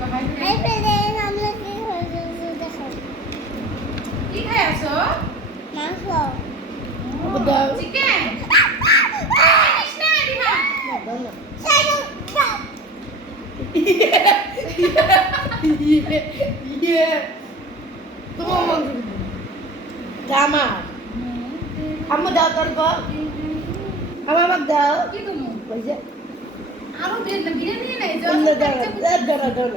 Hi friend, আমরা কি হয়েছে দেখো। কি খাই আছো? মাংস। চিকেন। কৃষ্ণা দিহা। সাইডু বাপ। তোমার মাংস জামা আম্মু দাও তোর গো আমাকে দাও কি তুমি? পয়সা আরো বিরিয়ানি নাই যে অন্য দাও দাও দাও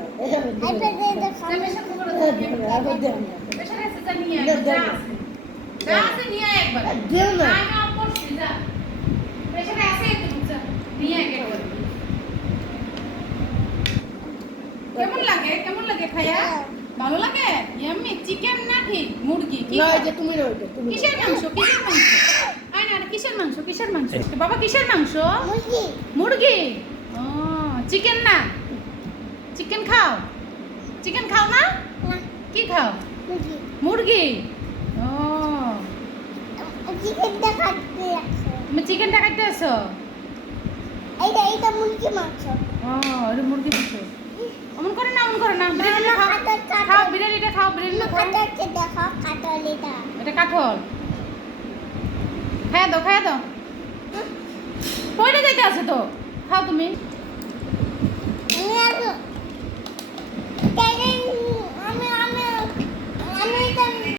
হাই ফ্রেন্ড, দেখো। সেমেশন করে প্রেসার আছে যা নিয়ে আয় যা আছে নিয়ে আয় একবার দেও না আমি অফ করছি যা প্রেসার আছে একটু যা নিয়ে আয় একবার কেমন লাগে খায়া ভালো লাগে ইয়াম্মি চিকেন নাকি মুরগি কি না খাও? এই যে তুমি রইছো তুমি কিসের মাংস আয় না কিসের মাংস বাবা কিসের মাংস মুরগি। মুরগি ও চিকেন না চিকেন খাও না না, কি খাও মুরগি। মুরগি ও চিকেন দেখাতে লাগছে। তুমি চিকেনটা কাটতে আসো এইটা মুরগি মাংস। ও এটা মুরগি মাংস অমন করে না বিরিয়ানিটা খাও কাটল। খাও বিরিয়ানিটা খাও বিরিয়ানিটা খাও কাটলকে দেখো, কাটল এটা। এটা কাঠল খাইয়া দাও পয়লা যাইতে আছে তো খাও তুমি আমি আর